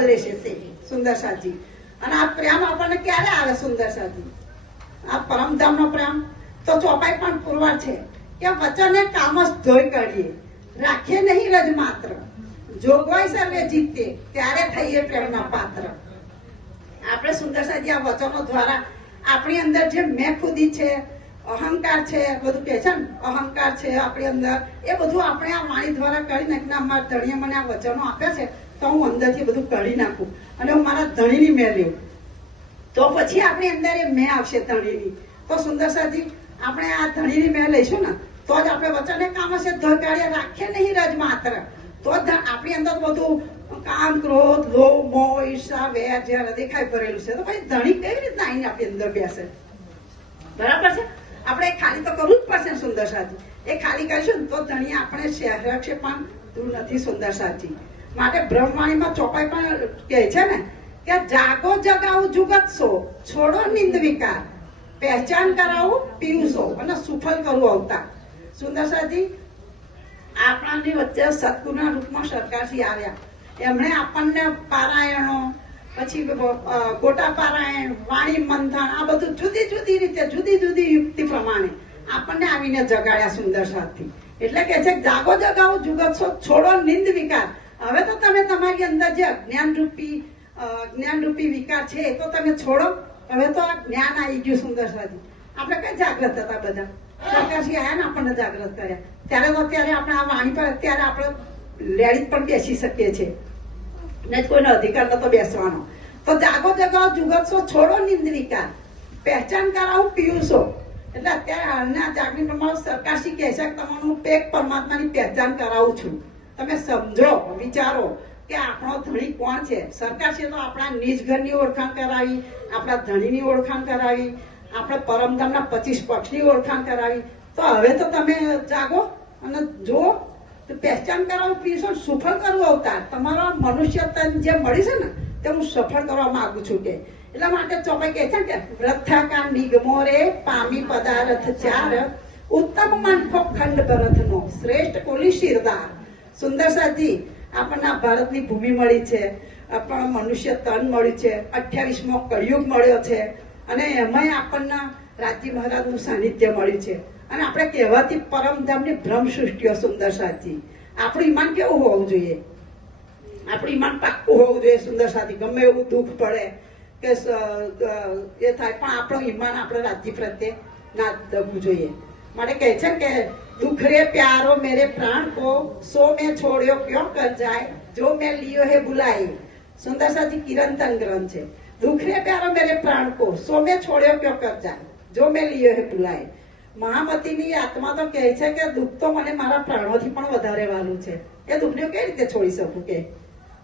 ભર લેશે તે સુંદર સાજી। અને આ પ્રેમ આપણને ક્યારે આવે સુંદર સાજી? આ પરમધામનો પ્રેમ તો ચોપાઈ પણ પુરવાર છે કે વચને કામસ ધોઈ કાઢીએ, રાખીએ નહીં રજ માત્ર, જોગવાઈ સર્વે જીતે, ત્યારે થઈએ પ્રેમના પાત્ર। આપણે સુંદર સાજી આ વચનો દ્વારા આપણી અંદર જે મેં ખુદી છે, અહંકાર છે, બધું કે છે ને અહંકાર છે આપણી અંદર, એ બધું આપણે આ વાણી દ્વારા કાઢી નાખીને અમારા ધણીએ મને આ વચનો આપ્યા છે તો હું અંદરથી બધું કાઢી નાખું અને હું મારા ધણીની મેં લેવું, તો પછી આપણી અંદર એ મેં આવશે ધણીની। તો સુંદર સાજી આપણે આ ધણીની મેં લઈશું ને તો જ આપણે વચને કામ હશે ધોઈ કાઢીએ, રાખીએ નહીં રજ માત્ર, તો જ આપણી અંદર બધું કામ, ક્રોધ, લોભ, મોહ, ઈર્ષા, વેર જ્યારે દેખાય ભરેલું છે તો પછી ધણી કેવી રીતના આવીને આપણી અંદર બેસે? બરાબર છે? આપણે ખાલી તો કરવું જ પડશે સુંદર સાજી। એ ખાલી કરીશું તો ધણી આપણે શહેરક્ષે પણ દૂર નથી સુંદર સાજી। માટે બ્રહ્મવાણીમાં ચોપાઈ પણ કહે છે ને કે જાગો જગાવું જુગત સો, છોડો નિંદ વિકાર, પહેચાન કરાવું પીયુસો અને સુફલ કરવું અવતાર। સુંદર સાજી આપણાની વચ્ચે સદગુરુના રૂપમાં સરકારશ્રી આવ્યા, એમણે આપણને પારાયણો, પછી ગોટા પારાયણ, વાણી મંથન, આ બધું જુદી જુદી રીતે જુદી જુદી યુક્તિ પ્રમાણે આપણને આવીને જગાડ્યા સુંદર સાથી। એટલે કે છે જાગો જગાવો જુગત સો, છોડો નિંદ વિકાર। હવે તો તમે તમારી અંદર જે જ્ઞાન રૂપી વિકાર છે એ તો તમે છોડો, હવે તો જ્ઞાન આવી ગયું સુંદર સાથી। આપણે કઈ જાગ્રત હતા બધા, સરકારશ્રી આયા ને આપણને જાગ્રત કર્યા, ત્યારે તો અત્યારે આપણે આ વાણી પર અત્યારે આપણે લેડીઝ પણ બેસી શકીએ છીએ ને કોઈનો અધિકાર નતો બેસવાનો। તો જાગો જગાવો જુગત સો, છોડો નિંદ વિકાર, પહેચાન કરાવું પીયુસો। એટલે અત્યારે હાલના જાગૃતિ પ્રમાણે સરકારશ્રી કહે છે કે તમારું એક પરમાત્માની પહેચાન કરાવું છું, તમે સમજો વિચારો કે આપણો ધણી કોણ છે। સરકારશ્રી તો આપણા નિજ ઘરની ઓળખાણ કરાવી, આપણા ધણીની ઓળખાણ કરાવી, આપણે પરમધામના 25 પક્ષની ઓળખાણ કરાવી, તો હવે તો તમે જાગો અને જો પહેચાન કરાવું પીશો, સુફળ કરવું અવતાર। તમારો મનુષ્ય તન જે મળી છે ને તે હું સફળ કરવા માંગુ છું કે એટલા માટે ચોપાઈ કહે છે કે વ્રથાકા નિગમો રે પામી પદાર્થ ચાર, ઉત્તમ માનફો ખંડ ભરતનો શ્રેષ્ઠ કોલી શિરદાર। સુંદર સાજી આપણને ભારતની ભૂમિ મળી છે, આપણને મનુષ્ય તન મળ્યું છે, 28મો કળિયુગ મળ્યો છે અને એમાંય આપણને રાજી મહારાજનું સાનિધ્ય મળ્યું છે અને આપણે કહેવાતી પરમધામની ભ્રમ સૃષ્ટિઓ સુંદર સાથી। આપણું ઈમાન કેવું હોવું જોઈએ? આપણું ઈમાન પાક્કું હોવું જોઈએ સુંદર સાથી। ગમે એવું દુઃખ પડે કે એ થાય પણ આપણું ઈમાન આપણે રાજ્ય પ્રત્યે ના દબવું જોઈએ। માટે કહે છે કે દુઃખ રે પ્યારો મેરે પ્રાણ કો, સો મેં છોડ્યો ક્यों કર જાય, જો મેં लियो है बुलाए। સુંદર સાથી કિરંતન ગ્રંથ છે। દુઃખ રે પ્યારો મેરે પ્રાણ કો, સો મેં છોડ્યો ક્यों કર જાય, જો મેં लियो है बुलाए। મહામતીની આત્મા તો કહે છે કે દુઃખ તો મને મારા પ્રાણોથી પણ વધારે વાલું છે, એ દુઃખને કઈ રીતે છોડી શકું કે?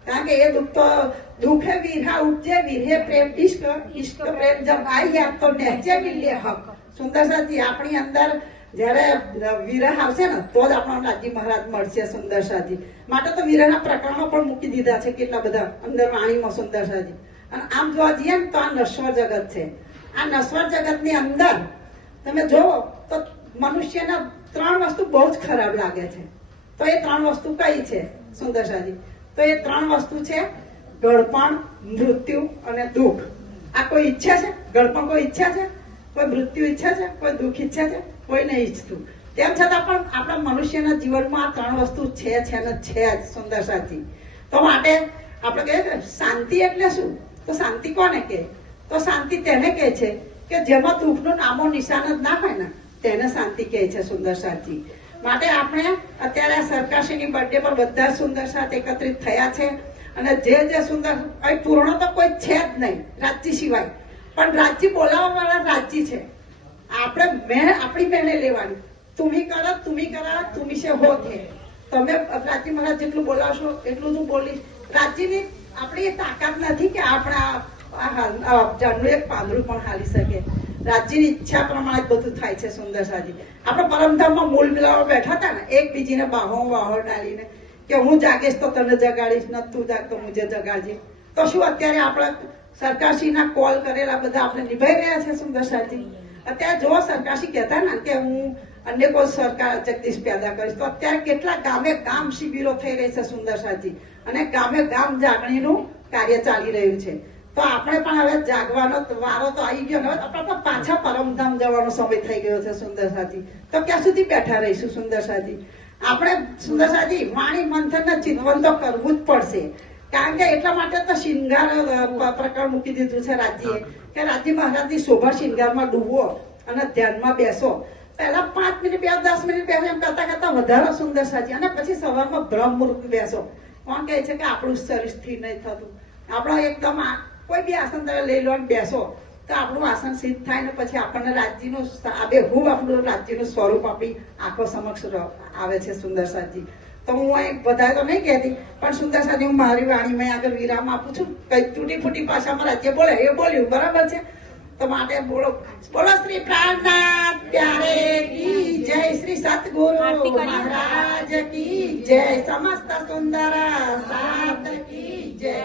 કારણ કે એ દુઃખ તો દુઃખે વિરહા ઉપજે, વિરહે પ્રેમ ઇશ્ક, ઇશ્ક પ્રેમ જબ આયા તો નહેજે મિલે હક। સુંદર સાથી આપણી અંદર જયારે વિરહ આવશે ને તો જ આપણો રાજી મહારાજ મળશે સુંદર સાથી। માટે તો વિરહના પ્રકરણો પણ મૂકી દીધા છે કેટલા બધા અંદર વાણીમાં સુંદર સાથી। અને આમ જોવા જઈએ ને તો આ નશ્વર જગત છે, આ નશ્વર જગતની અંદર તમે જોવો તો મનુષ્યના 3 વસ્તુ બહુ જ ખરાબ લાગે છે। તો એ 3 વસ્તુ કઈ છે સુંદર સાજી? તો એ 3 વસ્તુ છે ગળપણ, મૃત્યુ અને દુઃખ। આ કોઈ ઈચ્છા છે? ગળપણ કોઈ ઈચ્છા છે? કોઈ મૃત્યુ ઈચ્છા છે? કોઈ દુઃખ ઈચ્છા છે? કોઈ નહીં ઈચ્છતું। તેમ છતાં પણ આપણા મનુષ્યના જીવનમાં આ 3 વસ્તુ છે ને છે જ સુંદર સાથી। તો માટે આપણે કહીએ કે શાંતિ એટલે શું? તો શાંતિ કોને કહે? તો શાંતિ તેને કહે છે કે જેમાં દુઃખનું નામો નિશાન જ ના હોય ને તેને શાંતિ કહે છે સુંદર સાથી। માટે આપણે અત્યારે સરકારશ્રીની બર્થડે પર બધા સુંદર સાથ એકત્રિત થયા છે અને જે સુંદર પૂર્ણ તો કોઈ છે જ નહીં રાજ્ય સિવાય, પણ રાજ્ય બોલાવવા વાળા રાજ્ય છે। આપણે મેં આપણી મેને લેવાની, તુમી કરો તુમી કરા તુમી સે હોતે। તમે રાજ્ય મહારાજ જેટલું બોલાવશો એટલું તું બોલીશ। રાજ્યની આપણી તાકાત નથી કે આપણા ઝાડનું એક પાંદડું પણ હાલી શકે। રાજ્યની ઈચ્છા પ્રમાણે બધું થાય છે સુંદર સાજી। આપણે પરમધામમાં મૂળ મિલાવવા બેઠા હતા ને એકબીજીને બાહો ડાલીને કે હું જાગીશ તો તને જગાડીશ, ન તું જાગ તો મુજે જગાડજે। તો શું અત્યારે આપણા સરકારશ્રીના કોલ કરેલા બધા આપણે નિભાઈ રહ્યા છે સુંદર સાજી? અત્યારે જો સરકારશ્રી કહેતા ને કે હું અન્ય કોઈ સરકાર જગદીશ પેદા કરીશ, તો અત્યારે કેટલા ગામે ગામ શિબિરો થઈ રહી છે સુંદર સાજી અને ગામે ગામ જાગણીનું કાર્ય ચાલી રહ્યું છે. તો આપણે પણ હવે જાગવાનો વારો તો આવી ગયો ને, હવે આપણે પણ પાછા પરમધામ જવાનો સમય થઈ ગયો છે. સુંદરસાજી, તો ક્યાં સુધી બેઠા રહીશું? સુંદરસાજી, આપણે સુંદરસાજી વાણી મંથન ચિંતવન તો કરવું જ પડશે. કારણ કે એટલા માટે તો શિંગાર પ્રકરણ મૂકી દીધું છે રાજ્યએ, કે રાજ્ય મહારાજની શોભા શિંગારમાં ડૂબો અને ધ્યાનમાં બેસો. પહેલા 5 મિનિટ 10 મિનિટ બેસો, એમ કરતા કરતા વધારો સુંદરસાજી, અને પછી સવારમાં બ્રહ્મ મુહૂર્ત બેસો. કોણ કહે છે કે આપણું શરીર સ્થિર નહીં થતું? આપણો એકદમ કોઈ બી આસન તમે લઈ લો અને બેસો તો આપણું આસન સિદ્ધ થાય ને પછી આપણને રાજ્યનું આબેહૂબ આપણું રાજ્યનું સ્વરૂપ આપણી આંખો સમક્ષ આવે છે. સુંદરસાજી, તો હું અહીં વધારે તો નહીં કહેતી, પણ સુંદરસાજી, હું મારી વાણી મેં આગળ વિરામ આપું છું. કઈ તૂટી ફૂટી ભાષામાં રાજ્ય બોલે એ બોલ્યું, બરાબર છે? તો માટે બોલો બોલો શ્રી પ્રાણનાથ પ્યારે કી જય, શ્રી સતગુરુ મહારાજ કી જય, સમસ્ત સુંદર સાત કી જય.